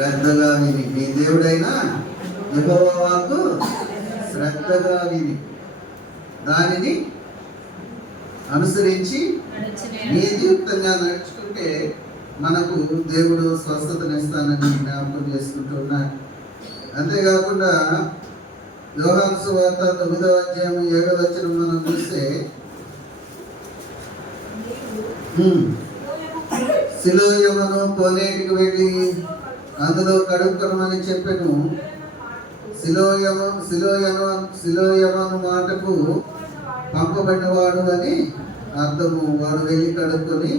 శ్రద్ధగా విని, నీ దేవుడైన యెహోవా వాక్కు శ్రద్ధగా విని దానిని అనుసరించి నీతియుక్తంగా నడుచుకుంటే మనకు దేవుడు స్వస్థతనిస్తానని జ్ఞాపకం చేసుకుంటున్నాడు. అంతేకాకుండా యోహాను సువార్త 9వ అధ్యాయం 7వ వచనం మనం చూస్తే, సిలోయమును కోనేటికి వెళ్ళి అందులో కడుక్కొనమని చెప్పెను. సిలోయమను మాటకు పంపబడినవాడు అని అర్థము. వాడు వెళ్ళి కడుక్కొని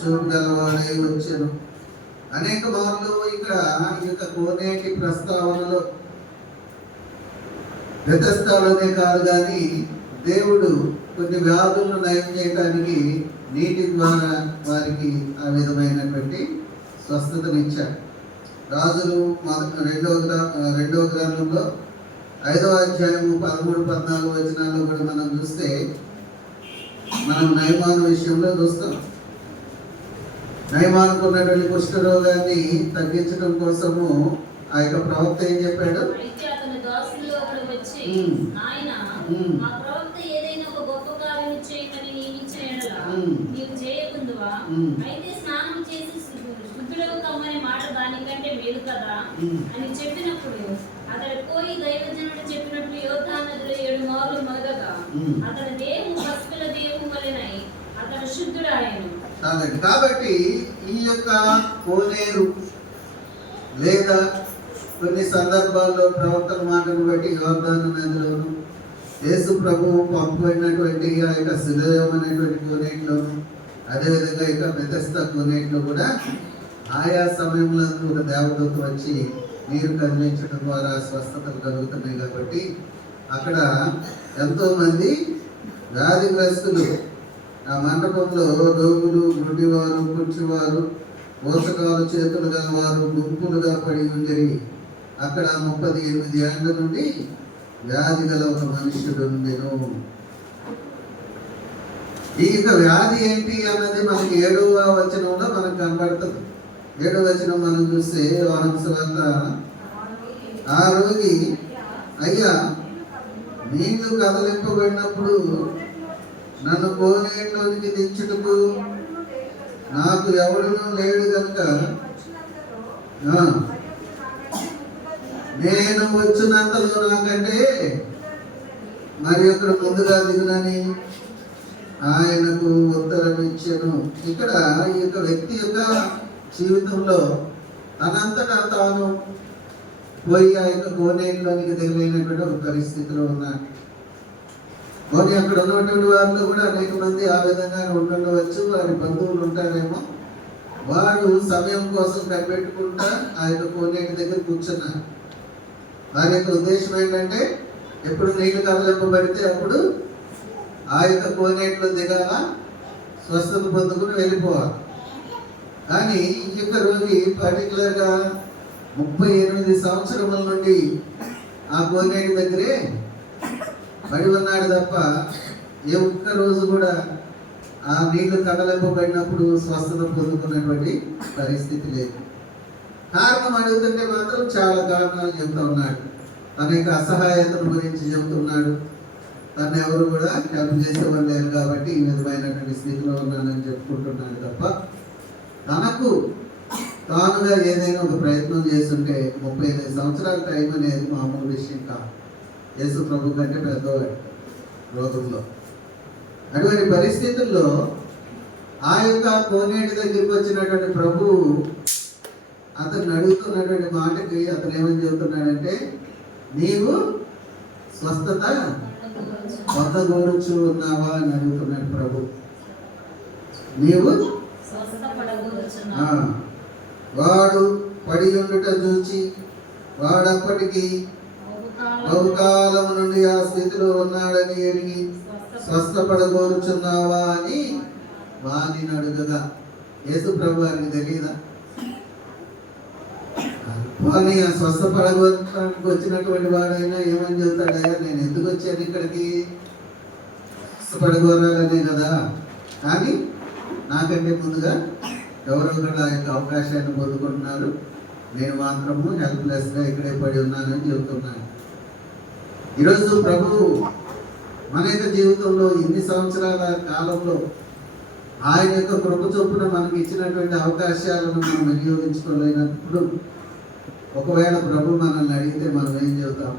చూడగలవాడై వచ్చాను. అనేక మార్లు ఇక్కడ ఈ యొక్క కోనేటి ప్రస్తావనలో బెతెస్దాలోనే కాదు కానీ దేవుడు కొన్ని వ్యాధులను నయం చేయడానికి నీటి ద్వారా వారికి ఆ విధమైనటువంటి స్వస్థతనిచ్చాడు. రాజులు 2వ గ్రంథంలో 5వ అధ్యాయము 13-14 వచనాల్లో కూడా మనం చూస్తే మనం నయమాను విషయంలో చూస్తాం. నయమానుకు ఉన్నటువంటి కుష్ఠరోగాన్ని తగ్గించడం కోసము ఆ యొక్క ప్రవక్త ఏం చెప్పాడు? మాట దానికంటే మేలు కదా అని చెప్పినప్పుడు అతడు పోయి దైవజనుడు చెప్పినట్లు యోర్దాను నదిలో 7 మార్లు మునగగా అతని దేహము పసిపిల్ల దేహము వలెనై అతడు శుద్ధుడాయెను. కాబట్టి ఈ యొక్క కోనేరు లేదా కొన్ని సందర్భాల్లో ప్రవక్తల మాటను బట్టి యోర్దాను నదిలోను, యేసు ప్రభువు పంపబడినటువంటి ఆ యొక్క సిలోయం అనేటువంటి కోనేటిలోను, అదేవిధంగా ఇక బెతెస్దా కోనేటిలో కూడా ఆయా సమయంలో ఒక దేవదూత వచ్చి నీరు కదిలించడం ద్వారా స్వస్థతలు కలుగుతున్నాయి. కాబట్టి అక్కడ ఎంతోమంది వ్యాధిగ్రస్తులు ఆ మండపంలో రోగులు, గుడ్డివారు, కూర్చువారు, పోషకాలు చేతులు గలవారు గుంపులుగా పడి ఉండేవి. అక్కడ 38 ఏళ్ల నుండి వ్యాధి గల ఒక మనుష్యుడు ఉండెను. ఈ యొక్క వ్యాధి ఏంటి అన్నది మనకి 7వ వచనంలో మనకు కనబడుతుంది. 7వ వచనం మనం చూస్తే యోహాను సువార్త, ఆ రోగి, అయ్యా నీళ్లు కదలింపబడినప్పుడు నన్ను కోనేటిలోనికి దించుటకు నాకు ఎవడునూ లేడు కనుక నేను వచ్చినంతలో నాకంటే మరి అక్కడ ముందుగా దిగునని ఆయనకు ఉత్తరం ఇచ్చాను. ఇక్కడ ఈ యొక్క వ్యక్తి యొక్క జీవితంలో తనంతటా తాను పోయి ఆ యొక్క కోనేటిలోనికి దిగలేనటువంటి ఒక పరిస్థితిలో ఉన్నాడు. పోనీ అక్కడ ఉన్నటువంటి వారిలో కూడా అనేక మంది ఆ విధంగా ఉండవచ్చు. వారి బంధువులు ఉంటారేమో. వారు సమయం కోసం కనిపెట్టుకుంటా ఆ యొక్క కోనేటి దగ్గర కూర్చున్నారు. వారి యొక్క ఉద్దేశం ఏంటంటే ఎప్పుడు నీళ్లు కదలింపబడితే అప్పుడు ఆ యొక్క కోనేటిలో దిగాల, స్వస్థత పొందుకుని వెళ్ళిపోవాలి. కానీ ఈ యొక్క రోగి పర్టికులర్గా 38 సంవత్సరముల నుండి ఆ కోనేటి దగ్గరే పడి ఉన్నాడు తప్ప ఏ ఒక్క రోజు కూడా ఆ నీళ్లు కదలింపబడినప్పుడు స్వస్థత పొందుకున్నటువంటి పరిస్థితి లేదు. కారణం అడుగుతుంటే మాత్రం చాలా కారణాలు చెబుతూ ఉన్నాడు. తన యొక్క అసహాయతను గురించి చెబుతున్నాడు. తను ఎవరు కూడా హెల్ప్ చేసేవారు లేరు కాబట్టి ఈ విధమైనటువంటి స్థితిలో ఉన్నానని చెప్పుకుంటున్నాడు తప్ప తనకు తానుగా ఏదైనా ఒక ప్రయత్నం చేస్తుంటే 35 సంవత్సరాల టైం అనేది మామూలు విషయం కాదు. యేసు ప్రభు కంటే పెద్దవాడు రోగంలో. అటువంటి పరిస్థితుల్లో ఆ యొక్క కోనేటి దగ్గరికి వచ్చినటువంటి ప్రభువు అతను అడుగుతున్నటువంటి మాటకి అతను ఏమని చెబుతున్నాడంటే, నీవు స్వస్థత పొందగోరుచు ఉన్నావా అని అడుగుతున్నాడు ప్రభు. నీవు వాడు పడి ఉండుట చూచి వాడప్పటికి బహుకాలం నుండి ఆ స్థితిలో ఉన్నాడని ఎరిగి స్వస్థపడగోరుచున్నావా అని వాణిని అడుగగా యేసు ప్రభు వారికి తెలియదా? వాణి ఆ స్వస్థపడగోరడానికి వచ్చినటువంటి వాడైనా ఏమని చెబుతాడయ్యా, నేను ఎందుకు వచ్చాను ఇక్కడికి, స్వస్థపడగోరాలనే కదా. కానీ నాకంటే ముందుగా ఎవరో ఒకరు ఆ యొక్క అవకాశాన్ని పొందుకుంటున్నారు. నేను మాత్రము హెల్ప్లెస్గా ఇక్కడే పడి ఉన్నానని చెబుతున్నాను. ఈరోజు ప్రభు మన యొక్క జీవితంలో ఇన్ని సంవత్సరాల కాలంలో ఆయన యొక్క కృప చొప్పున మనకి ఇచ్చినటువంటి అవకాశాలను మనం వినియోగించుకోలేనప్పుడు ఒకవేళ ప్రభు మనల్ని అడిగితే మనం ఏం చెబుతాం?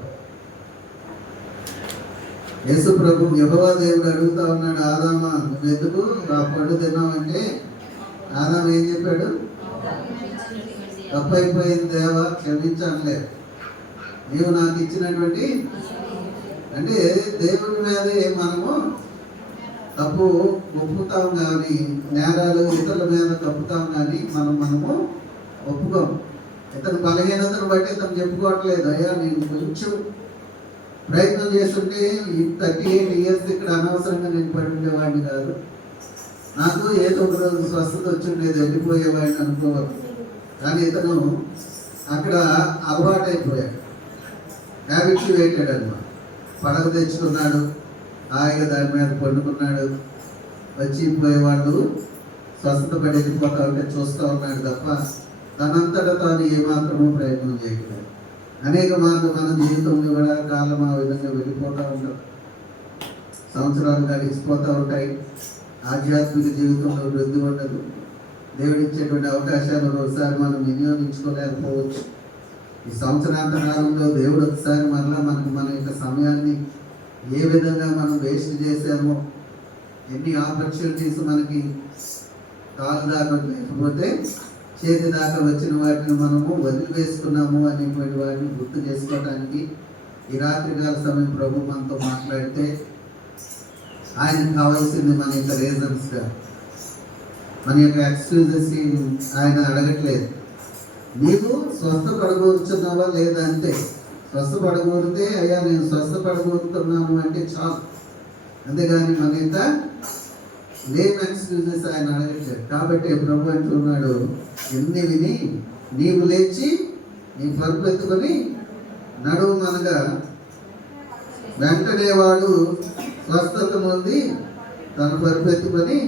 యేసు ప్రభు యెహోవా దేవుడు అడుగుతా ఉన్నాడు, ఆదామా నువ్వు ఎందుకు ఆ పండు తిన్నావంటే ఆదాం ఏం చెప్పాడు? తప్పైపోయింది దేవా, క్షమించట్లే, నీవు నాకు ఇచ్చినటువంటి అంటే దేవుని మీదే మనము తప్పు ఒప్పుతాం కానీ, నేరాలు ఇతరుల మీద తప్పుతాం కానీ మనము ఒప్పుకోం. ఇతను బలహీనతను బట్టి ఇతను చెప్పుకోవట్లేదు, అయ్యా నేను కొంచెం ప్రయత్నం చేస్తుంటే ఈ 38 years ఇక్కడ అనవసరంగా నేను పడి ఉండేవాడిని కాదు, నాకు ఏదో ఒక రోజు స్వస్థత వచ్చిండేది, వెళ్ళిపోయేవాడిని అనుకోవాలి. కానీ ఇతను అక్కడ అలవాటైపోయాడు, హ్యాబిచ్యువేటెడ్ అన్నమాట. పడక తెచ్చుకున్నాడు, హాయిగా దాని మీద పండుకున్నాడు, వచ్చి పోయేవాళ్ళు స్వస్థత పడి వెళ్ళిపోతా ఉంటే చూస్తూ ఉన్నాడు తప్ప తనంతటా తాను ఏమాత్రమూ ప్రయత్నం చేయట్లేదు. అనేక మార్లు మన జీవితంలో కూడా కాలం ఆ విధంగా వెళ్ళిపోతూ ఉంటాం, సంవత్సరాలు గడిచిపోతూ ఉంటాయి, ఆధ్యాత్మిక జీవితంలో వృద్ధి ఉండదు. దేవుడిచ్చేటువంటి అవకాశాలను ఒకసారి మనం వినియోగించుకోలేకపోవచ్చు. ఈ సంవత్సరాంత కాలంలో దేవుడు ఒకసారి మరలా మన యొక్క సమయాన్ని ఏ విధంగా మనం వేస్ట్ చేసామో, ఎన్ని ఆపర్చునిటీస్ మనకి కాలు దాకా లేకపోతే చేతి దాకా వచ్చిన వాటిని మనము వదిలివేసుకున్నాము అనేటువంటి వాటిని గుర్తు చేసుకోవడానికి ఈ రాత్రికాల సమయం ప్రభు మనతో మాట్లాడితే ఆయనకు కావాల్సింది మన యొక్క రీజన్స్గా, మన యొక్క ఎక్స్క్యూజెస్ ఆయన అడగట్లేదు. నీవు స్వస్థపడగోరుచున్నావా లేదా అంతే. స్వస్థపడగోరితే అయ్యా నేను స్వస్థపడగోరుతున్నాను అంటే చాలు, అంతేగాని మన యొక్క లేమ్ ఎక్స్క్యూజెస్ ఆయన అడగట్లేదు. కాబట్టి ప్రభు అంటున్నాడు, ఎన్ని విని నీవు లేచి నీ పరుపు ఎత్తుకొని నడువు మనగా వెంటనే వాడు స్వస్థత నుండి తన పరుపు ఎత్తుకొని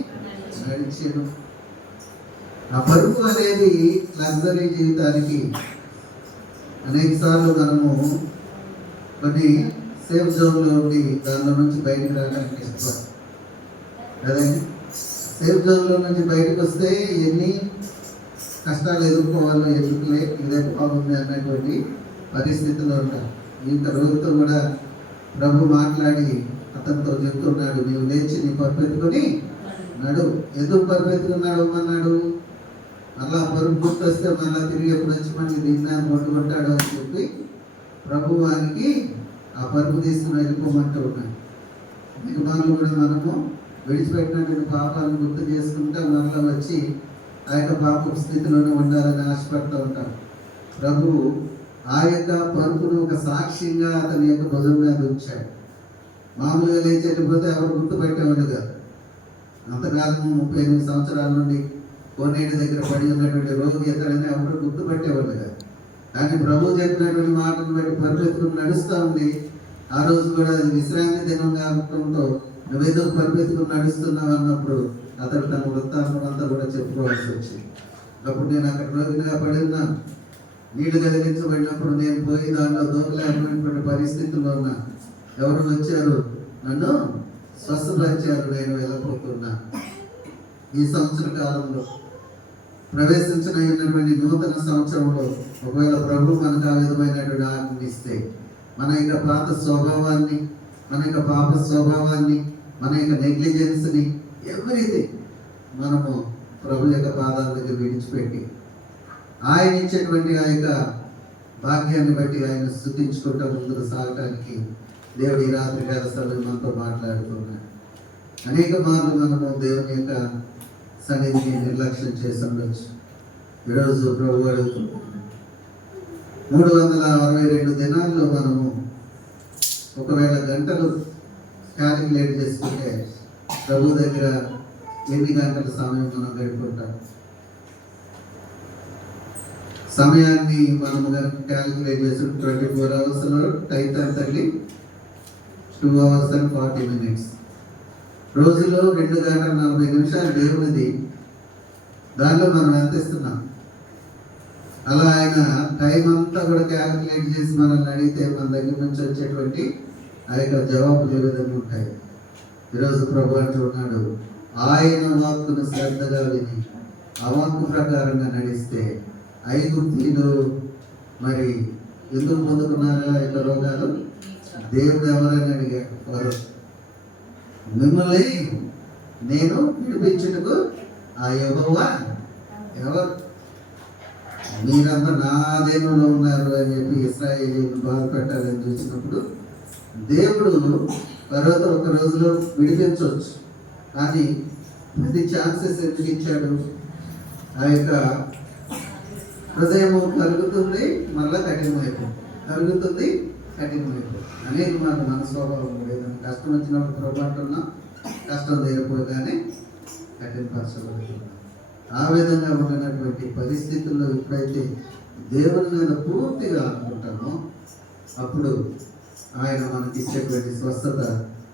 నడిచాడు. ఆ పరుపు అనేది లగ్జరీ జీవితానికి అనేక సార్లు మనము కొన్ని సేఫ్ జోన్లో ఉండి దానిలో నుంచి బయటకు రావడానికి ఇష్టపడతాం కదండి. సేఫ్ జోన్లో నుంచి బయటకు వస్తే ఎన్ని కష్టాలు ఎదుర్కోవాలో ఎదుర్కొలే ఇదే బాగుంది అన్నటువంటి పరిస్థితిలో ఉంటాం. ఇంత రోజుతో కూడా ప్రభు మాట్లాడి అతనితో చెప్తున్నాడు, నీవు లేచి నీ పరుపెత్తుకొని నడు. ఎందుకు పరుపెత్తుకున్నాడు అన్నాడు? అలా పరుపు గుర్తొస్తే మళ్ళీ తిరిగి ఎప్పుడు వచ్చి మనకి దీన్ని కొట్టుకుంటాడు అని చెప్పి ప్రభు వారికి ఆ పరుపు తీసుకుని వెళ్ళిపోమంటూ ఉన్నాడు. మిగతాలు కూడా మనము విడిచిపెట్టినటువంటి పాపాలను గుర్తు చేసుకుంటే మరలా వచ్చి ఆ యొక్క పాప స్థితిలోనే ఉండాలని ఆశపడుతూ ఉంటారు. ప్రభు ఆ యొక్క పరుపును ఒక సాక్ష్యంగా అతని యొక్క భుజం మీద ఉంచాడు. మామూలుగా లేచి వెళ్ళిపోతే ఎవరు గుర్తుపెట్టేవాడు కాదు. అంతకాలం 38 సంవత్సరాల నుండి కోనేటి దగ్గర పడి ఉన్నటువంటి రోగి ఎక్కడైనా ఎవరు గుర్తుపెట్టేవాళ్ళు కాదు. కానీ ప్రభు చెప్పినటువంటి మాటను బట్టి పరుపెత్తుకుని నడుస్తూ ఉంది. ఆ రోజు కూడా అది విశ్రాంతి దినం కావడంతో నువ్వేదో పరుపెత్తుకుని నడుస్తున్నావు అన్నప్పుడు అతడు తన వృత్తాంతం అంతా కూడా చెప్పుకోవాల్సి వచ్చింది. అప్పుడు నేను అక్కడ రోగిగా పడి ఉన్నాను, నీళ్లు కలిగించబడినప్పుడు నేను పోయి దాంట్లో దూరలేనటువంటి పరిస్థితుల్లో ఉన్నా. ఎవరు వచ్చారు, నన్ను స్వస్థపరిచారు, నేను వెళ్ళిపోతున్నా. ఈ సంవత్సర కాలంలో ప్రవేశించనటువంటి నూతన సంవత్సరంలో ఒకవేళ ప్రభు మనకు ఆ విధమైనటువంటి ఆజ్ఞిస్తే మన యొక్క పాత స్వభావాన్ని, మన యొక్క పాప స్వభావాన్ని, మన యొక్క నెగ్లిజెన్స్ని, ఎవ్రీథింగ్ మనము ప్రభు యొక్క పాదాల దగ్గర విడిచిపెట్టి ఆయన ఇచ్చేటువంటి ఆ యొక్క భాగ్యాన్ని బట్టి ఆయన స్తుతించుకుంటూ ముందుకు సాగటానికి దేవుడు ఈ రాత్రి కాల సమయం మనతో మాట్లాడుతున్నాడు. అనేక మార్లు మనము దేవుని యొక్క సన్నిధిని నిర్లక్ష్యం చేసి ఉండొచ్చు. ఈరోజు ప్రభు అడుగుతున్నాడు, 362 దినాల్లో మనము ఒకవేళ గంటలు క్యాలిక్యులేట్ చేసుకుంటే ప్రభు దగ్గర ఎన్ని గంటల సమయం మనం గడుపుకుంటాం? సమయాన్ని మనము కనుక క్యాలిక్యులేట్ చేసి 24 hours టైం తల్లి 2 hours and 40 minutes. రోజులో 2 గంటల 40 నిమిషాలు దేవునిది. దానిలో మనం ఎంత ఇస్తున్నాం? అలా ఆయన టైం అంతా కూడా క్యాలిక్యులేట్ చేసి మనల్ని అడిగితే మన దగ్గర నుంచి వచ్చేటువంటి ఆ యొక్క జవాబులు ఏ విధంగా ఉంటాయి. ఈరోజు ప్రభు అంటున్నాడు, ఆయన వాక్కును శ్రద్ధగా విని ఆ వాక్కు ప్రకారంగా నడిస్తే ఐగుప్తీయులు మరి ఎందుకు పొందుకున్నారు ఆ యొక్క రోగాలు? దేవుడు ఎవరని అడిగాడు. వారు మిమ్మల్ని నేను విడిపించుటకు ఆ యెహోవా ఎవరు? మీరంతా నా దేశంలో ఉన్నారు అని చెప్పి ఇశ్రాయేలీయులను బాధ పెట్టాలని చూసినప్పుడు దేవుడు తర్వాత ఒక రోజులో విడిపించవచ్చు, కానీ 10 ఛాన్సెస్ ఎందుకు ఇచ్చాడు? ఆ యొక్క హృదయం కలుగుతుంది, మళ్ళీ కఠినమైపోతుంది, కలుగుతుంది, కఠినమైపోతుంది అనేది మన స్వభావం. ఏదైనా కష్టం వచ్చినప్పుడు ప్రభు అంటున్నా, కష్టం తీరిపోగానే కఠినపరచబడుతుంది. ఆ విధంగా ఉన్నటువంటి పరిస్థితుల్లో ఎప్పుడైతే దేవుని మీద పూర్తిగా అనుకుంటామో అప్పుడు ఆయన మనకి ఇచ్చేటువంటి స్వస్థత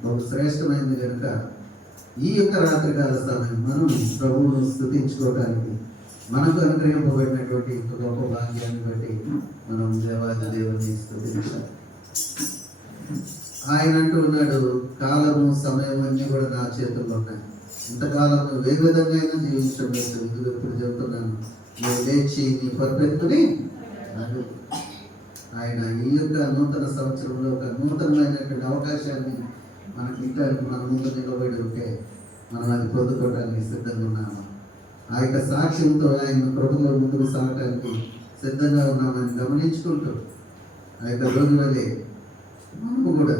బహు శ్రేష్టమైనది. కనుక ఈ యొక్క రాత్రికాల సమయం మనం ప్రభువును స్తుతించుకోవడానికి మనకు అనుగ్రహింపబడినటువంటి గొప్ప భాగ్యాన్ని బట్టి మనం దేవాది దేవుని స్తుతించాలి. ఆయన అంటూ ఉన్నాడు, కాలము సమయం అన్నీ కూడా నా చేతుల్లో ఉన్నాయి. ఇంతకాలం నువ్వు ఏ విధంగా అయినా జీవించలేదు. ఇందుకు ఇప్పుడు చెప్తున్నాను, నువ్వు లేచి నీ పరుపెత్తుని ఆయన ఈ యొక్క నూతన సంవత్సరంలో ఒక నూతనమైనటువంటి అవకాశాన్ని మనకి ఇవ్వడానికి మన ముందు నిలబడి ఉంటే మనం అది పొందుకోవడానికి సిద్ధంగా ఉన్నాము. ఆ యొక్క సాక్ష్యంతో ఆయన కృపలో ముందుకు సాగడానికి సిద్ధంగా ఉన్నామని గమనించుకుంటూ ఆ యొక్క రోజు వల్లే మనము కూడా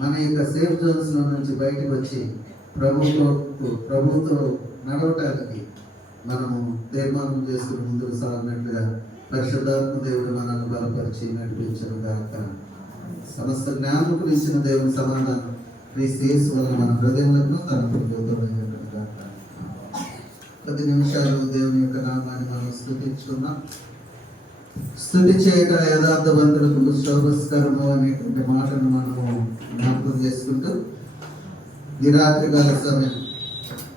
మన యొక్క సేఫ్ జోన్స్లో నుంచి బయటకు వచ్చి ప్రభుతో నడవటానికి మనము తీర్మానం చేసుకుని ముందుకు సాగినట్లుగా పరిశుద్ధాత్మ దేవుడు మనల్ని బలపరిచి నడిపించను గాక. సమస్త జ్ఞానం గురించిన దేవుని సమాధానం క్రీస్తు యేసు వలన మన హృదయంలో తన ప్రభుత్వమైనట్టు గాక. 10 నిమిషాలు దేవుని యొక్క నామాన్ని మనం స్తుతించుకున్నాం. స్తుతి చేయక యథార్థవంతులకు శోభస్కరము అనేటువంటి మాటను మనము జ్ఞాపకం చేసుకుంటూ ఈ రాత్రికాల సమయం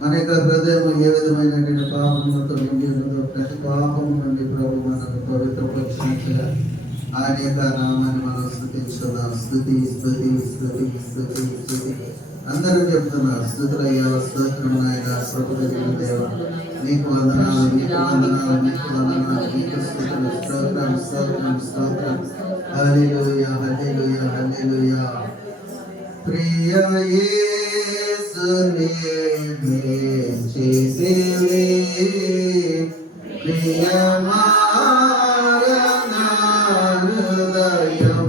మన యొక్క హృదయం ఏ విధమైనటువంటి పాపములతో నిండి ఉన్నదో ప్రతి పాపము నుండి ప్రభు మనకు పవిత్రపరిచినట్లుగా ఆయన యొక్క నామాన్ని మనం స్తుతించుకుందాం. స్తుతి స్తుతి స్తుతి స్తుతి స్తుతి అందరూ చెప్తున్నారు, స్తుతులయ్యా, స్తోత్రం నాయన, ప్రభుత్వ దేవ, నీకు వందనాలు, నీకు వందనాలు, నీకు వందనాలు, నీకు స్తుతులు, స్తోత్రం స్తోత్రం స్తోత్రం. హల్లెలూయా హల్లెలూయా హల్లెలూయా. ప్రియ యేసుని చేసేవే ప్రియమా హృదయం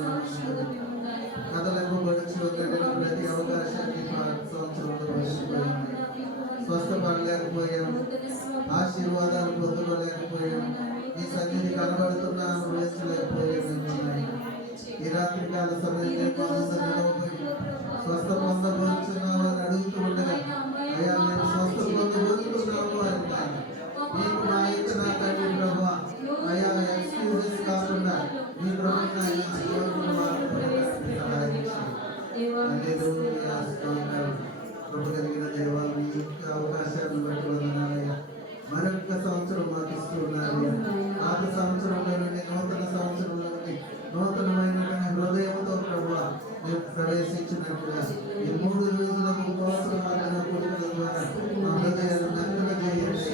సాక్షులుగా మేము ఉండాలి. కథలెమ్మబడిచి ఉన్నటువంటి ప్రతి అవకాశాన్ని సంవత్సరంలో మర్చిపోయాము. స్వస్థపడలేకపోయాము, ఆశీర్వాదాలు పొందుకోలేకపోయాము, ఈ సన్నిధి కనబడుతున్న అనుభవించలేకపోయాము. ఈ రాత్రి కాల సమయంలో స్వస్థ పొందబోతున్నాము అని అడుగుతూ ఉండగా, అయ్యా నేను స్వస్థ పొందబోతున్నాము అంటాను. మీకు మా యొక్క నా తండ్రి ప్రభు అయ్యా ఎక్స్క్యూజెస్ కాకుండా మీ ప్రభు కృప కలిగిన దేవా మీ యొక్క అవకాశాలను బట్టి వందనాలయ్యా. మరొక సంవత్సరం మాకు ఇస్తున్నారు. పాత సంవత్సరంలో నుండి నూతన సంవత్సరంలో నుండి నూతనమైనటువంటి హృదయంతో ప్రభు మేము ప్రవేశించినట్టుగా ఈ 3 రోజుల ఉపవాసం ఆరాధన కూడికల ద్వారా మా హృదయాలు నక్కన చేయండి.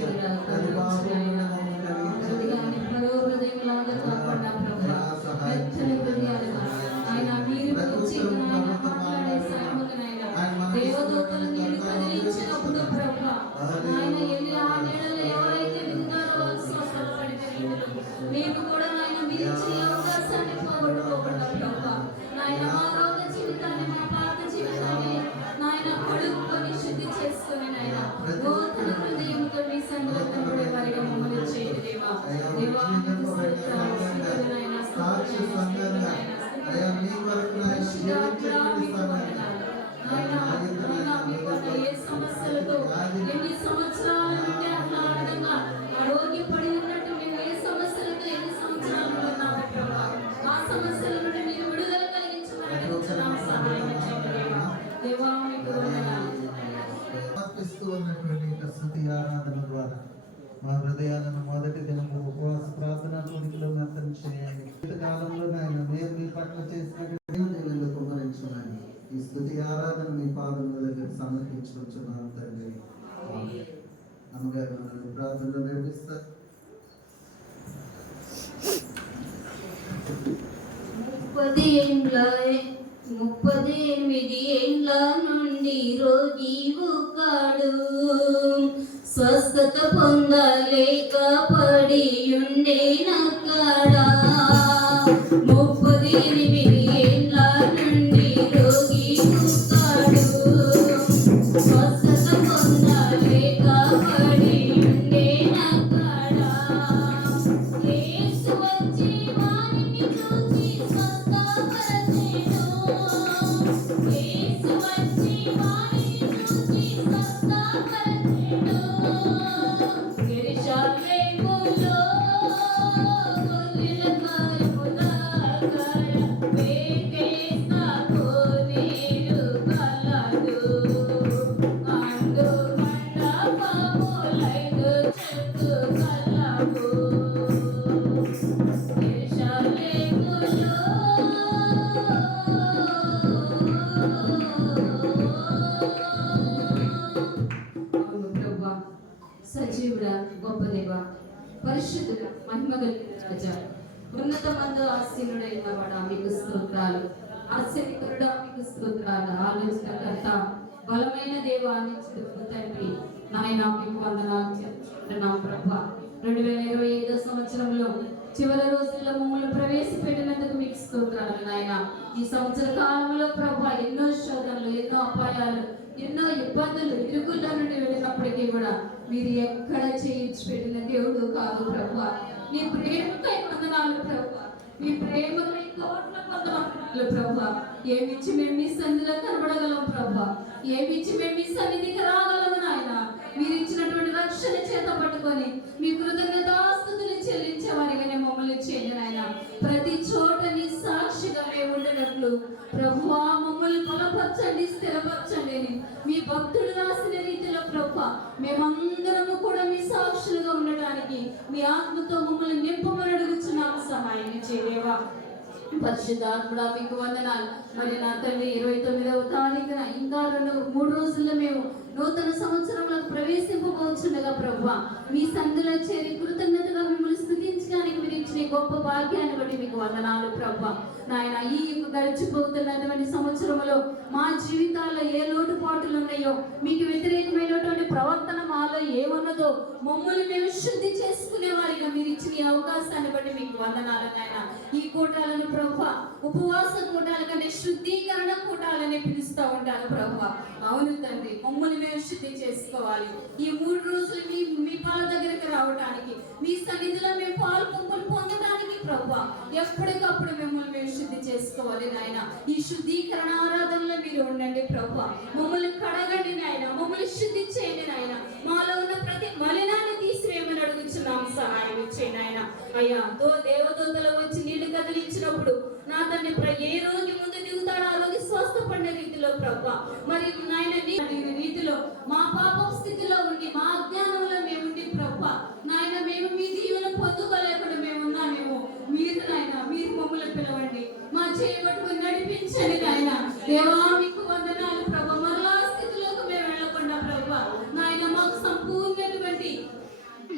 అది పాపములను మమ్మల్ని కలిగించండి. దేవదూతలు నేను కదిలించినప్పుడు ప్రభా ఆయన ఎన్ని ఆ నెలలో ఎవరైతే విన్నారో వాళ్ళు స్వస్థపడిన మేము కూడా నాయన మీరు ఇచ్చిన అవకాశాన్ని పోగొట్టుకోకుండా ప్రభా నాయన మా రోగ జీవితాన్ని మా పాత జీవితాన్ని నాయన అడుగుకొని శుద్ధి చేసుకొని నాయన నూతన హృదయంతో మీ సన్నిధిలో పడే వారిగా మమ్మల్ని చేయండి దేవా. దేవా సాక్షి సంఘంగా అయ్యా మీ కొరకు నాయన జీవించేటువంటి సంఘంగా ఏ సమస్యలతో ఎన్ని సంవత్సరాల నుండి అట్లాడంగా అడోగి పడి ఉన్నట్టు మేము ఏ సమస్యలతో ఎన్ని సంవత్సరాలు ఉన్నాము ప్రభా ఆ సమస్యల నుండి మీరు విడుదల కలిగించమని వచ్చున్నాము. సహాయం చేయండి దేవా. మీకు సమర్పిస్తూ ఉన్నటువంటి స్తుతి ఆరాధన ద్వారా మా హృదయాలను మొదటి దినము ఉపవాస ప్రార్థన కోరికలో మెత్తం చేయండి. కాలంలో నాయన మేము మీ పట్ల చేసినటువంటి కుమరించున్నాను. ఈ స్తుతి ఆరాధన మీ పాదముల దగ్గర సమర్పించుకుంటున్నాను తండ్రి. అమ్మగారు నన్ను ప్రార్థనలో నడిపిస్తారు. 38 ఏండ్ల నుండి రోగి ఒకడు స్వస్థత పొందలేక పడి ఉండేనక్కడ. 38 ఏండ్ల నుండి రోగి ఒకడు స్వస్థత పొందలేక పడి ఉండేనక్కడ. యేసు వచ్చి వారిని చూసి స్వస్థపరచెను. యేసు వచ్చి వారిని చూసి స్వస్థపరచెను. యెరూషలేములో గొర్రెల కాపరుల దగ్గర బేతెస్దా కోనేరు కలదు. అందు మండపములైదు చెట్టు కలవు. యెరూషలేములో ప్రభువా, సజీవుడా, గొప్ప దేవా, పరిశుద్ధుడా, మహిమ కలిగిన రాజా, ఉన్నతమందు ఆసీనుడైన వాడా మీకు స్తోత్రాలు. ఆశ్చర్యకరుడా మీకు స్తోత్రాలు. ఆలోచనకర్త బలమైన దేవాన్ని తండ్రి నాయన మీకు వందనాలు చెల్లిస్తున్నాం ప్రభా. 2025 సంవత్సరంలో చివరి రోజుల్లో మమ్మల్ని ప్రవేశపెట్టినందుకు మీకు స్తోత్రాలు నాయన. ఈ సంవత్సర కాలంలో ప్రభా ఎన్నో శోధనలు, ఎన్నో అపాయాలు, ఎన్నో ఇబ్బందులు, ఇరుకుల నుండి వెళ్ళినప్పటికీ కూడా మీరు ఎక్కడ చేయించి పెట్టిన దేవుడు కాదు ప్రభా. నీ ప్రేమకై వందనాలు ప్రభా. మీ ప్రేమకై కోట్ల వందనాలు ప్రభా. ఏమిచ్చి మేము మీ సన్నిధిలో కనబడగలం ప్రభా. ఏమిచ్చి మేము మీ సన్నిధికి రాగలము నాయన. మీరు ఇచ్చినటువంటి రక్షణ చేత పట్టుకొని మీ కృతజ్ఞతాస్తుతులు చెల్లించే వారిగానే మమ్మల్ని చేయండి నాయన. ప్రతి చోట నీ సాక్షిగా మేము ఉండనట్లు ప్రభువా మమ్మల్ని బలపరచండి, స్థిరపరచండి అని మీ భక్తుడు రాసిన రీతిలో ప్రభా మేమందరము కూడా మీ సాక్షులుగా ఉండటానికి మీ ఆత్మతో మమ్మల్ని నింపమని అడుగుచున్నాము. సహాయం చేయలేవా పరిశుద్ధాత్ముడా మీకు వందనాలు. మరి నా తండ్రి 29వ తారీఖున ఇంకా 3 రోజుల్లో మేము నూతన సంవత్సరంలో ప్రవేశింపబోచుండగా ప్రభువా మీ సందులో చేరి కృతజ్ఞతగా మిమ్మల్ని స్తుతించడానికి మీరు ఇచ్చిన గొప్ప భాగ్యాన్ని బట్టి మీకు వందనాలు ప్రభువా. నాయన ఈ గడిచిపోతున్నటువంటి సంవత్సరంలో మా జీవితాల్లో ఏ లోటుపాటులు ఉన్నాయో, మీకు వ్యతిరేకమైనటువంటి ప్రవర్తన మాలో ఏమన్నదో మమ్మల్ని మేము శుద్ధి చేసుకునే వారిగా మీరు ఇచ్చిన అవకాశాన్ని బట్టి మీకు వందనాలు నాయన. ఈ కూటాలను ప్రభువా ఉపవాస కూటాల కంటే శుద్ధీకరణ కూటాలని పిలుస్తూ ఉంటాను ప్రభువా. అవును తండ్రి, మమ్మల్ని మేము శుద్ధి చేసుకోవాలి. ఈ 3 రోజులు మీ పాల దగ్గరికి రావడానికి, మీ సన్నిధిలో మేము పాలు పంపులు పొందడానికి ప్రభువా ఎప్పటికప్పుడు మిమ్మల్ని మేము శుద్ధి చేసుకోవాలి నాయన. ఈ శుద్ధీకరణ ఆరాధనలో మీరు ఉండండి ప్రభువా. మమ్మల్ని కడగండి నాయన, మమ్మల్ని శుద్ధి చేయండి నాయన. మాలో ఉన్న ప్రతి మలినాన్ని తీసివేయమని అడుగుచున్నాం, సహాయం చేయండి నాయన. అయ్యా దేవదూతలు వచ్చి నీళ్లు కదిలించినప్పుడు నా తండ్రి ఏ రోగి ముందు దిగుతాడో ఆ రోగి స్వస్థపడిన రీతిలో ప్రభువా, మరి నాయన నీ రీతిలో మా పాపం స్థితిలో ఉండి మా అజ్ఞానంలో మేము ఉండి ప్రభువా నాయన మేము మీ దీవెన పొందుకోలేకుండా మేమున్నామేమో. మీరు నాయన మీరు మమ్మల్ని పిలవండి, మా చేయబట్టుకుని నడిపించండి నాయన. దేవా మీకు వందనాలు ప్రభు. మరలా స్థితిలోకి మేము వెళ్ళకుండా ప్రభు నాయన మాకు సంపూర్ణటువంటి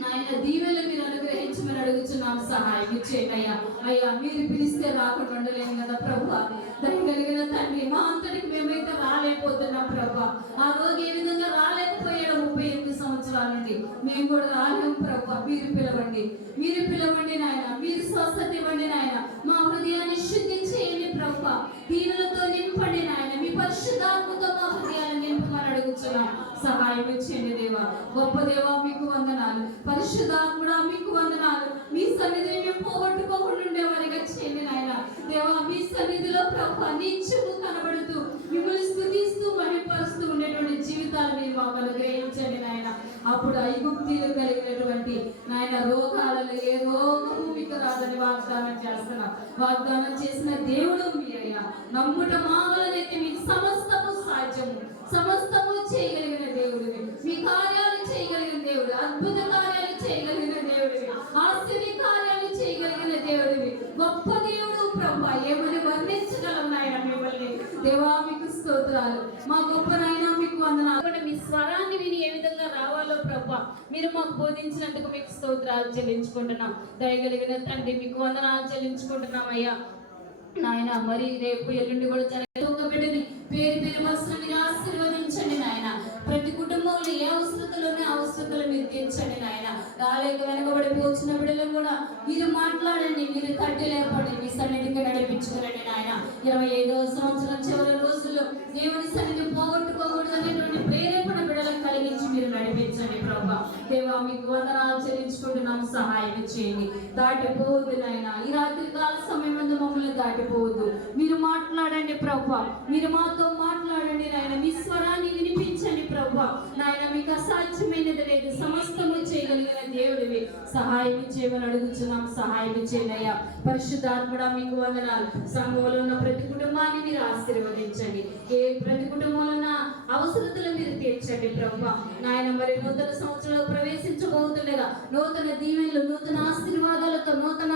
నాయన దీవెనలు మీరు అనుగ్రహించమని అడుగుతున్నాం, సహాయం ఇచ్చేయండి అయ్యా. అయ్యా మీరు పిలిస్తే రాకుండా ఉండలేము కదా ప్రభు. దయగలిగిన తండ్రి మా అంతటికి మేమైతే రాలేకపోతున్నాం ప్రభు. ఆ రోజు ఏ విధంగా రాలేకపోయాడు 38 సంవత్సరాల నుండి మేము కూడా రాలేము ప్రభు. మీరు పిలవండి, మీరు పిలవండి నాయన. మీరు స్వస్థత ఇవ్వండి నాయన. మా హృదయాన్ని శుద్ధి చేయండి ప్రభు. దీవెనలతో నింపండి నాయన. మీ పరిశుద్ధాత్మతో మా హృదయాన్ని నింపమని అడుగుతున్నాం, సహాయం చేయండి దేవా. గొప్ప దేవా మీకు వందనాలు. పరిశుద్ధాత్ముడా మీకు వందనాలు. మీ సన్నిధిని మేము పోగొట్టుకోకుండా ఉండేవారిగా చేయండి నాయన. దేవా మీ సన్నిధిలో ప్రభు నిత్యము కనబడుతూ మిమ్మల్ని స్తుతిస్తూ మహిమపరుస్తూ ఉండేటువంటి జీవితాలు మీరు మాకు అనుగ్రహించండి నాయన. అప్పుడు ఐగుప్తీలు కలిగినటువంటి నాయన రోగాలలో ఏ రోగము మీకు రాదని వాగ్దానం చేస్తున్నాం. వాగ్దానం చేసిన దేవుడు మీరయ్యా. నమ్ముట మామూలనైతే మీకు సమస్తము సాధ్యము, సమస్తము చేయగలిగిన దేవుడివి. మీ కార్యాలు చేయగలిగిన దేవుడు, అద్భుత కార్యాలు చేయగలిగిన దేవుడివి, ఆశ్చర్య కార్యాలు చేయగలిగిన దేవుడివి. గొప్ప దేవుడు ప్రభు. ఏమని వర్ణించగలం నాయన మిమ్మల్ని. దేవా మీకు స్తోత్రాలు. మా గొప్ప నాయన మీకు వందనాలు. మీ స్వరాన్ని విని ఏ విధంగా రావాలో ప్రభు మీరు మాకు బోధించినందుకు మీకు స్తోత్రాలు చెల్లించుకుంటున్నాం. దయగలిగిన తండ్రి మీకు వందనాలు చెల్లించుకుంటున్నాం అయ్యా నాయన. మరి రేపు ఎల్లుండి కూడా జరిగే ఒక బిడ్డని పేరు పేరు వస్తున్న మీరు ఆశీర్వదించండి నాయన. ప్రతి కుటుంబంలో ఏ అవసరతలోనే అవసరతలు మీరు తీర్చండి నాయన. రాలేక వెనకబడిపోవచ్చిన బిడ్డలను కూడా మీరు మాట్లాడండి, మీరు కట్టి లేపండి, మీ సన్నిధికి నడిపించుకురండి నాయన. 25వ సంవత్సరం చివరి రోజుల్లో దేవుని సన్నిధి పోగొట్టుకోకూడదు అనేటువంటి ప్రేరేపణ బిడ్డలకు కలిగించి మీరు నడిపించండి ప్రభా. దేవా మీకు వందనాలు చెల్లించుకుంటున్నాం, సహాయం చేయండి. దాటిపోవద్దు నాయన. ఈ రాత్రి కాల సమయం ముందు మమ్మల్ని దాటిపోవద్దు. మీరు మాట్లాడండి ప్రభా, మీరు మాతో మాట్లాడండి నాయన. మీ స్వరాన్ని వినిపించండి ప్రభా నాయన. మీకు అసాధ్యమైనది లేదు, సమస్తము చేయగలిగిన దేవుడివి. సహాయం చేయమని అడుగుతున్నాం, సహాయం చేయండి అయ్యా. పరిశుద్ధాత్ముడా మీకు వందనాలు. సంఘంలో ఉన్న ప్రతి కుటుంబాన్ని మీరు ఆశీర్వదించండి. ప్రతి కుటుంబంలో ఉన్న అవసరతలు మీరు తీర్చండి ప్రభా నాయన. మరి నూతన సంవత్సరంలో ప్రవేశించబోతుండగా నూతన దీవెనలు, నూతన ఆశీర్వాదాలతో, నూతన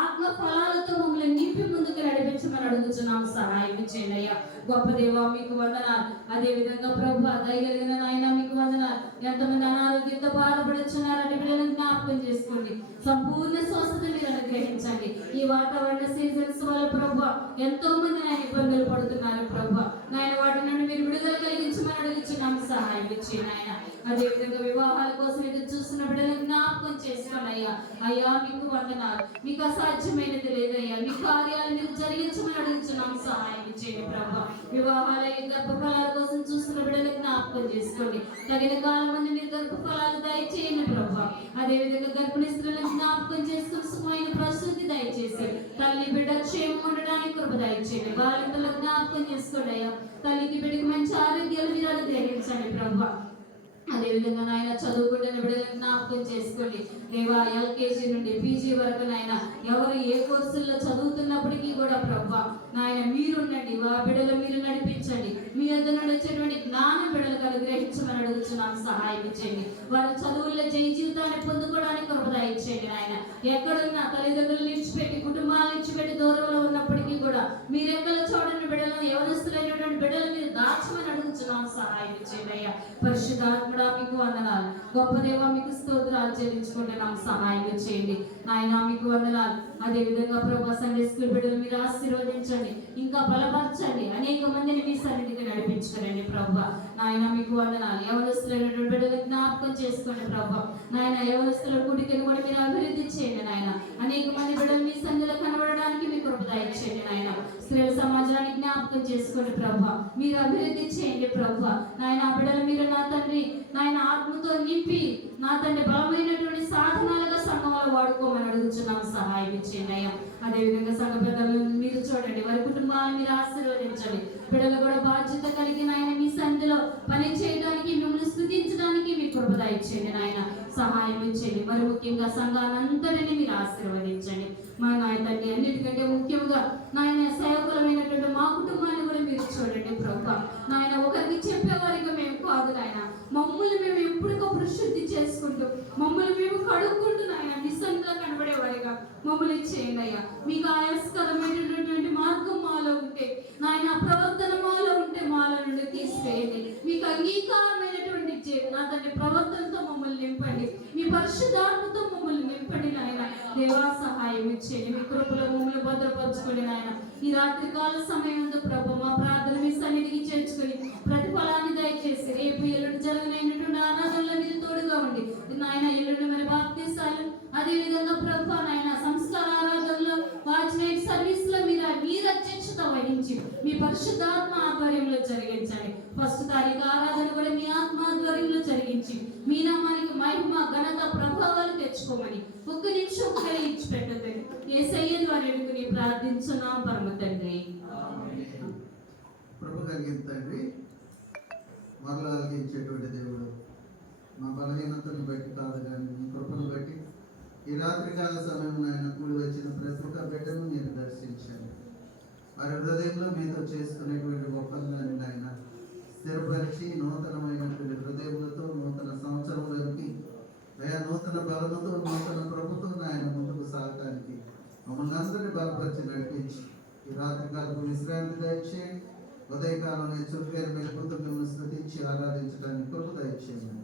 ఆత్మ ఫలాలతో మమ్మల్ని నింపి ముందుకు నడిపించమని అడుగుతున్నాం, సహాయం చేయండి అయ్యా. గొప్ప దేవా మీకు వందనాలు. అదే విధంగా ప్రభా దయగలిగిన నాయన మీకు వందనాలు. ఎంతమంది అనారోగ్యంతో బాధపడుచున్నారు అంటే బిడ్డలను జ్ఞాపకం చేసుకోండి. సంపూర్ణ స్వస్థత మీరు అనుగ్రహించండి. ఈ వాతావరణ సీజన్స్ వల్ల ప్రభా ఎంతో మంది నాయన ఇబ్బందులు పడుతున్నారు ప్రభా నాయన. వాటి నుండి మీరు విడుదల కలిగించమని అడుగుతున్నాం, సహాయం చేయండి ఆయన. అదే విధంగా వివాహాల కోసం ఎదురు చూస్తున్న బిడ్డలను జ్ఞాపకం చేసుకోండి అయ్యా. అయ్యా మీకు వందనాలు. మీకు అసాధ్యమైనది లేదయ్యా. మీ కార్యాలు మీరు జరిగించమని అడుగుతున్నాం, సహాయం చేయండి ప్రభా. వివాహాల గర్భఫలాల కోసం చూస్తున్న బిడ్డలను జ్ఞాపకం చేసుకోండి. తగిన కాలం మంది మీరు గర్భఫలాలు దయచేయండి ప్రభా. అదే విధంగా గర్భిణీ స్త్రీలను జ్ఞాపకం చేసుకుని సుఖమైన ప్రసూతి దయచేసి తల్లి బిడ్డ క్షేమం ఉండడానికి కృప దయచేయండి. బాలింతలు జ్ఞాపకం చేసుకోండి అయ్యా. తల్లికి బిడ్డకి మంచి ఆరోగ్యాలు మీరు అనుగ్రహించండి ప్రభా. అదేవిధంగా నాయన చదువుకుంటున్న బిడ్డలను జ్ఞాపకం చేసుకోండి దేవా. ఎల్కేజీ నుండి పీజీ వరకు నాయన ఎవరు ఏ కోర్సుల్లో చదువుతున్నప్పటికీ కూడా ప్రభా నాయన మీరుండండి. ఆ బిడ్డలు మీరు నడిపించండి. మీ వద్ద నుండి వచ్చేటువంటి జ్ఞానం బిడ్డలకు అనుగ్రహించమని అడుగుతున్నాం, సహాయం చేయండి. వారి చదువుల్లో జయ జీవితాన్ని పొందుకోవడానికి కృప దయచేయండి నాయన. ఎక్కడున్నా తల్లిదండ్రులు నిలిచిపెట్టి, కుటుంబాలు నిలిచిపెట్టి దూరంలో ఉన్నప్పటికీ కూడా మీరెక్కల చూడని బిడ్డలను, ఎవరిస్తున్నటువంటి బిడ్డలు మీరు దాచమని అడుగుతున్నాం, సహాయం చేయండి అయ్యా. పరిశుద్ధాత్మ మీకు వందనాలు. గొప్ప దేవ మీకు స్తోత్రాలు చెల్లించుకుంటున్నాం, సహాయం చేయండి నాయన. మీకు వందనాలు. అదే విధంగా ప్రభా సండే స్కూల్ బిడ్డలు మీరు ఆశీర్వదించండి, ఇంకా బలపరచండి, అనేక మందిని మీ సన్నిధికి నడిపించుకోండి ప్రభా నాయన. మీకు వందనాలు. యవనస్తులైనటువంటి బిడ్డలు జ్ఞాపకం చేసుకోండి ప్రభా నాయన. యవనస్తుల కుడికను కూడా మీరు అభివృద్ధి చేయండి నాయన. అనేక మంది బిడ్డలు మీ సన్నిధిలో కనబడ దయచేయండి నాయన. స్త్రీల సమాజాన్ని జ్ఞాపకం చేసుకోండి ప్రభా, మీరు అభివృద్ధి చేయండి ప్రభా. నాయన ఆ బిడ్డలు మీరు నా తండ్రి నాయన ఆత్మతో నింపి నా తండ్రి బలమైనటువంటి సాధనాలుగా సంఘంలో వాడుకోమని అడుగుతున్నాం, సహాయం ఇచ్చేయండి అయ్యా. అదేవిధంగా సంఘ పెద్దలు మీరు చూడండి, వారి కుటుంబాలను మీరు ఆశీర్వదించండి. బిడ్డలు కూడా బాధ్యత కలిగిన ఆయన మీ సన్నిధిలో పని చేయడానికి, మిమ్మల్ని స్తుతించడానికి మీ కృప దయచేయండి నాయన, సహాయం ఇచ్చేయండి. మరి ముఖ్యంగా సంఘానంతటిని మీరు ఆశీర్వదించండి. మా నాయన తండ్రి అన్నిటికంటే ముఖ్యంగా నాయన సేవకులమైనటువంటి మా కుటుంబాన్ని కూడా మీరు చూడండి ప్రభా. నాయన ఒకరికి చెప్పేవారిగా మేము కాదు నాయన, మమ్మల్ని మేము ఎప్పటికప్పుడు శుద్ధి చేసుకుంటూ మమ్మల్ని మేము కడుక్కుంటూ నాయన నిస్సంగా కనబడేవారిగా మమ్మల్ని చేయండి అయ్యా. మీకు ఆయాస్కరమైనటువంటి మార్గం మాలో ఉంటే నాయన, ప్రవర్తన మాలో ఉంటే మాలో నుండి తీసివేయండి. మీకు అంగీకారమైనటువంటి నా తండ్రి ప్రవర్తనతో మమ్మల్ని నింపండి, మీ పరిశుద్ధాత్మతో మమ్మల్ని నింపండి నాయన. దేవా సహాయం ఇచ్చేయండి, మీ కృపలో మమ్మల్ని భద్రపరచుకోండి నాయన. ఈ రాత్రి కాల సమయంలో ప్రభు మా ప్రార్థన మీ సన్నిధికి చేర్చుకొని ప్రతిఫలాన్ని దయచేసి రేపు ఎల్లుండి జరగనైనటువంటి ఆరాధనలో మీరు తోడుగా ఉండి నాయన, ఎల్లుండి మరి బాప్తీసాలు అదే విధంగా ప్రభు నాయన సంస్కార ఆరాధనలో వాచ్ నైట్ సర్వీస్ లో మీరు అధ్యక్షత వహించి మీ పరిశుద్ధాత్మ ఆధ్వర్యంలో జరిగించండి. ఫస్ట్ తారీఖు ఆరాధన కూడా మీ ఆత్మ ఆధ్వర్యంలో జరిగించి మీ నామానికి మహిమ ఘనత ప్రభావాలు తెచ్చుకోమని ఒక్క నిమిషం ఇచ్చి పెట్టండి. యేసయ్య ద్వారా ఎడుకుని ప్రార్థించున్నాం పరమ తండ్రి. ప్రభు కలిగిన తండ్రి, మరలా కలిగించేటువంటి దేవుడు, మా బలహీనతను బట్టి కాదు కానీ మీ కృపను బట్టి ఈ రాత్రికాల సమయంలో ఆయన కూడి వచ్చిన ప్రతి ఒక్క బిడ్డను మీరు దర్శించండి. వారి హృదయంలో మీతో చేసుకునేటువంటి ఒప్పందాన్ని ఆయన స్థిరపరిచి నూతనమైనటువంటి హృదయములతో నూతన సంవత్సరంలోకి అయా నూతన బలముతో నూతన ప్రభుత్వం ఆయన ముందుకు సాగటానికి మమ్మల్ని అందరినీ బలపరిచి నడిపించి ఈ రాత్రికాలకు విశ్రాంతి దయచేయండి. ఉదయకాలం చురుకైన మెలుపుతో మిమ్మల్ని స్తుతించి ఆరాధించడానికి కృప దయచేయండి.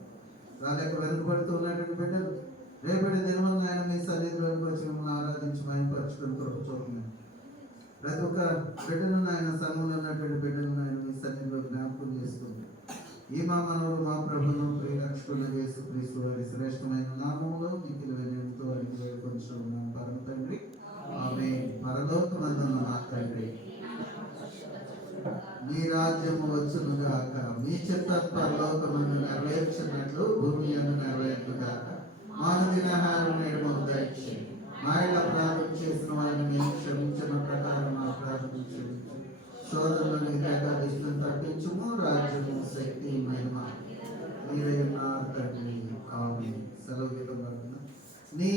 రాలేక వెనుకబడుతూ ఉన్నటువంటి బిడ్డలు రేపటి దినమున ఆయన మీ సన్నిధిలోకి వచ్చి మిమ్మల్ని ఆరాధించి మహిమపరచుకొని కృప చూడండి. ప్రతి ఒక్క బిడ్డను ఆయన సంఘంలో ఉన్నటువంటి బిడ్డలను ఆయన మీ సన్నిధిలో జ్ఞాపకం చేసుకుంది. ఈ మా మనవుడు మా ప్రభును ప్రియరక్షకుడు యేసుక్రీస్తు వారి శ్రేష్టమైన నామములో మిక్కిలి వినయంతో అడిగి వేడుకొంచున్నాం పరమ తండ్రి, ఆమేన్. పరలోకమందున్న మా తండ్రి, మీ రాజ్యము వచ్చును గాక, మీ చిత్త పరలోకమందు నెరవేర్చినట్లు భూమి యందు నెరవేరును గాక. మానదినాహారం నేడు మాకు దయచేయండి. మా ఇళ్ళ అపరాధం చేసిన వారిని మేము క్షమించిన ప్రకారం మా అపరాధం క్షమించు. శోధనలను ఏకాదశిని తప్పించుము. రాజ్యము శక్తి మహిమ మీరే ఉన్నారు తండ్రి, ఆమేన్. సెలవు గీతం పాడుకుందాం. నీ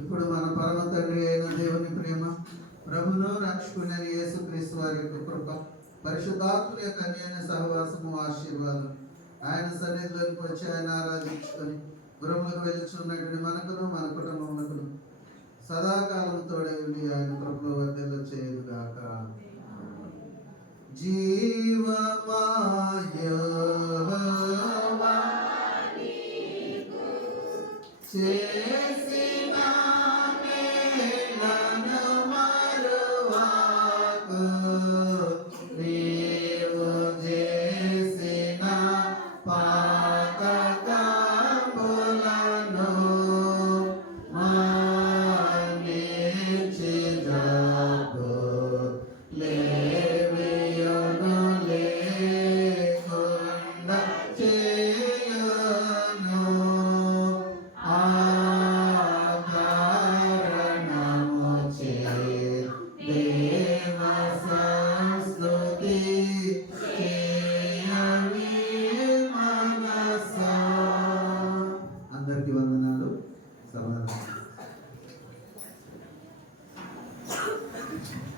ఇప్పుడు మన పరమ తండ్రి అయిన దేవుని ప్రేమ, ప్రభును రక్షకుడైన యేసుక్రీస్తు వారి యొక్క కృప, పరిశుద్ధాత్మ యొక్క అన్యోన్య సహవాసము ఆశీర్వాదం ఆయన సన్నిధిలోకి వచ్చి ఆయన ఆరాధించుకొని గృహములకు వెలుచున్నటువంటి మనకును మన కుటుంబమునకును సదాకాలం తోడై ఉండి ఆయన కృపలో వర్ధిల్ల చేయుగాక. జీవమాయహోవా చేసిన మేలను మరువకు, నీవు చేసిన పాతకంబులను మన్నించెదవు. లేవియుల ఆమేన్.